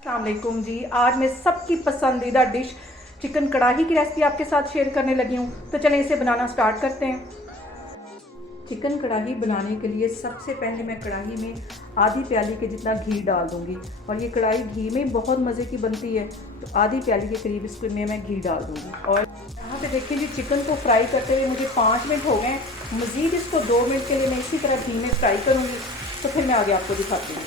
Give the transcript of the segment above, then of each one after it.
अस्सलाम वालेकुम जी। आज मैं सबकी पसंदीदा डिश चिकन कढ़ाई की रेसिपी आपके साथ शेयर करने लगी हूँ। तो चलें इसे बनाना स्टार्ट करते हैं। चिकन कढ़ाई बनाने के लिए सबसे पहले मैं कढ़ाई में आधी प्याली के जितना घी डाल दूँगी और ये कढ़ाई घी में बहुत मज़े की बनती है। तो आधी प्याली के करीब इसमें मैं घी डाल दूँगी। और यहाँ पे देखिए जी, चिकन को फ्राई करते हुए मुझे 5 मिनट हो गए। मज़ीद इसको 2 मिनट के लिए मैं इसी तरह घी में फ्राई करूँगी। तो फिर मैं आगे आपको दिखाती हूँ।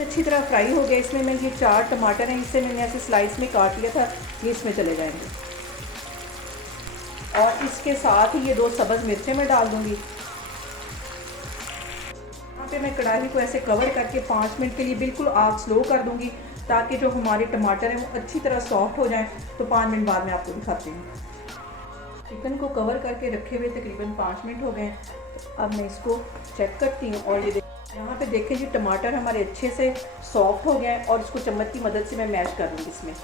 अच्छी तरह फ्राई हो गया। इसमें मैं ये 4 टमाटर हैं, इसे मैंने ऐसे स्लाइस में काट लिया था, ये इसमें चले जाएंगे। और इसके साथ ही ये 2 सब्ज़ मिर्चें मैं डाल दूंगी। यहाँ पे मैं कढ़ाई को ऐसे कवर करके 5 मिनट के लिए बिल्कुल आग स्लो कर दूंगी ताकि जो हमारे टमाटर हैं वो अच्छी तरह सॉफ्ट हो जाएं। तो 5 मिनट बाद मैं आपको दिखाती हूँ। चिकन को कवर करके रखे हुए तकरीबन 5 मिनट हो गए हैं। तो अब मैं इसको चेक करती हूँ और ये यहाँ पे देखें जी, टमाटर हमारे अच्छे से सॉफ्ट हो गए हैं और इसको चम्मच की मदद से मैं मैश कर लूँगी। इसमें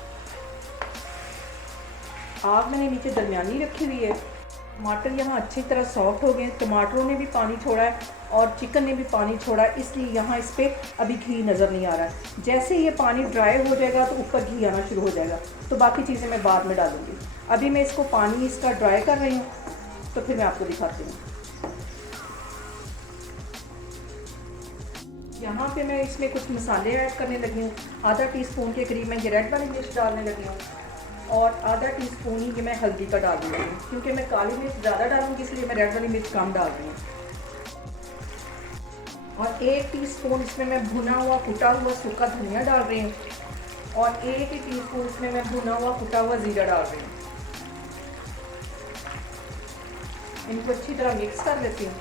आग मैंने नीचे दरमियानी रखी हुई है। टमाटर यहाँ अच्छी तरह सॉफ्ट हो गए हैं, टमाटरों ने भी पानी छोड़ा है और चिकन ने भी पानी छोड़ा है, इसलिए यहाँ इस पर अभी घी नज़र नहीं आ रहा है। जैसे ये पानी ड्राई हो जाएगा तो ऊपर घी आना शुरू हो जाएगा। तो बाकी चीज़ें मैं बाद में डालूँगी। अभी मैं इसको पानी इसका ड्राई कर रही हूँ, तो फिर मैं आपको दिखाती हूँ। यहाँ पे मैं इसमें कुछ मसाले ऐड करने लगी हूँ। आधा टीस्पून के करीब मैं ये रेड वाली मिर्च डालने लगी हूँ और आधा टीस्पून ही ये मैं हल्दी का डाल दूँगी। क्योंकि मैं काली मिर्च ज़्यादा डालूँगी इसलिए मैं रेड वाली मिर्च कम डाल रही हूँ। और 1 टीस्पून इसमें मैं भुना हुआ कुटा हुआ सूखा धनिया डाल रही हूँ और 1 ही टीस्पून इसमें मैं भुना हुआ कुटा हुआ ज़ीरा डाल रही हूँ। इनको अच्छी तरह मिक्स कर लेती हूँ।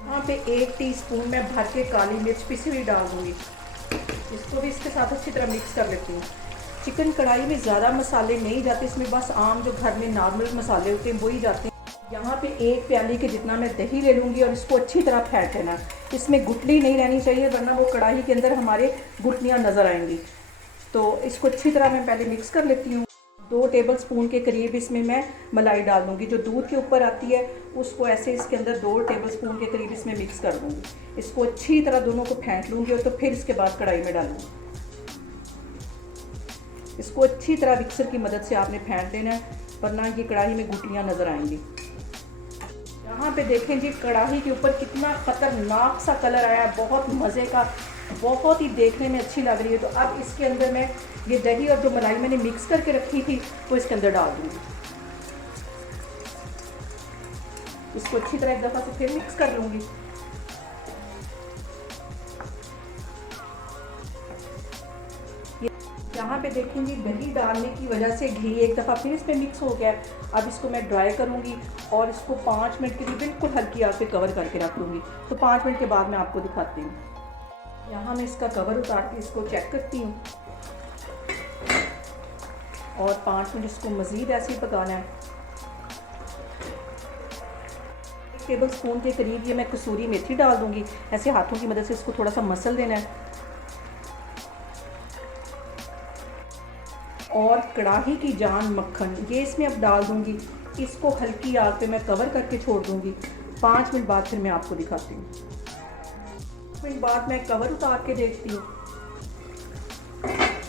यहाँ पे 1 टीस्पून मैं भर के काली मिर्च पिसी हुई डाल दूँगी। इसको भी इसके साथ अच्छी तरह मिक्स कर लेती हूँ। चिकन कढ़ाई में ज़्यादा मसाले नहीं जाते, इसमें बस आम जो घर में नॉर्मल मसाले होते हैं वही जाते हैं। यहाँ पे 1 प्याली के जितना मैं दही ले लूँगी और इसको अच्छी तरह फेंट लेना। इसमें गुठली नहीं रहनी चाहिए वरना वो कढ़ाई के अंदर हमारे गुठलियाँ नज़र आएंगी। तो इसको अच्छी तरह मैं पहले मिक्स कर लेती हूँ। 2 टेबलस्पून के करीब इसमें मैं मलाई डाल दूँगी। जो दूध के ऊपर आती है उसको ऐसे इसके अंदर 2 टेबलस्पून के करीब इसमें मिक्स कर दूँगी। इसको अच्छी तरह दोनों को फेंट लूँगी और तो फिर इसके बाद कढ़ाई में डालूँगी। इसको अच्छी तरह मिक्सर की मदद से आपने फेंट लेना है वरना ये कढ़ाई में गुठलियाँ नज़र आएंगी। यहाँ पे देखें जी, कढ़ाई के ऊपर कितना ख़तरनाक सा कलर आया, बहुत मज़े का, बहुत ही देखने में अच्छी लग रही है। तो अब इसके अंदर मैं ये दही और जो मलाई मैंने मिक्स करके रखी थी वो इसके अंदर डाल दूँगी। इसको अच्छी तरह एक दफ़ा से फिर मिक्स कर लूँगी। यहाँ पे देखेंगे दही डालने की वजह से घी एक दफ़ा फिर इसमें मिक्स हो गया। अब इसको मैं ड्राई करूँगी और इसको 5 मिनट के लिए बिल्कुल हल्की आग पे कवर करके रख दूँगी। तो 5 मिनट के बाद मैं आपको दिखाती हूँ। यहाँ मैं इसका कवर उतार के इसको चेक करती हूँ और 5 मिनट इसको मज़ीद ऐसे ही पकाना है। 1 टेबलस्पून के करीब ये मैं कसूरी मेथी डाल दूँगी। ऐसे हाथों की मदद से इसको थोड़ा सा मसल देना है। और कढ़ाई की जान मक्खन ये इसमें अब डाल दूँगी। इसको हल्की आग पे मैं कवर करके छोड़ दूँगी। 5 मिनट बाद फिर मैं आपको दिखाती हूँ। 5 मिनट बाद मैं कवर उतार के देखती हूँ।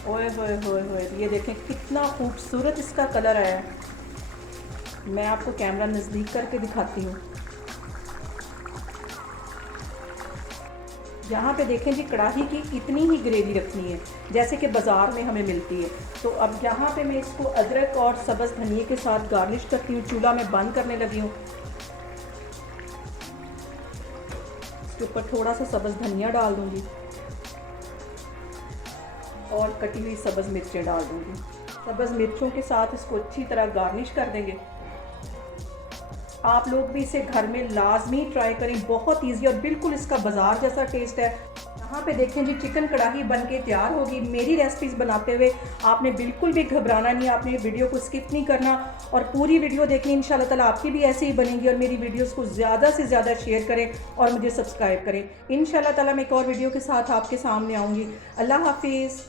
ओए होए होए होए, ये देखें कितना खूबसूरत इसका कलर आया है। मैं आपको कैमरा नज़दीक करके दिखाती हूँ। यहाँ पे देखें जी, कढ़ाई की इतनी ही ग्रेवी रखनी है जैसे कि बाज़ार में हमें मिलती है। तो अब यहाँ पे मैं इसको अदरक और सब्ज़ धनिए के साथ गार्निश करती हूँ। चूल्हा में बंद करने लगी हूँ। इसके ऊपर थोड़ा सा सब्ज़ धनिया डाल दूँगी और कटी हुई सब्ज़ मिर्चें डाल दूँगी। सब्ज़ मिर्चों के साथ इसको अच्छी तरह गार्निश कर देंगे। आप लोग भी इसे घर में लाजमी ट्राई करें, बहुत इजी और बिल्कुल इसका बाज़ार जैसा टेस्ट है। यहाँ पे देखें जी, चिकन कढ़ाई बन के तैयार होगी। मेरी रेसिपीज़ बनाते हुए आपने बिल्कुल भी घबराना नहीं, आपने वीडियो को स्किप नहीं करना और पूरी वीडियो देखनी। इंशाल्लाह ताला आपकी भी ऐसे ही बनेगी। और मेरी वीडियोस को ज़्यादा से ज़्यादा शेयर करें और मुझे सब्सक्राइब करें। इंशाल्लाह ताला मैं एक और वीडियो के साथ आपके सामने आऊँगी। अल्लाह हाफिज़।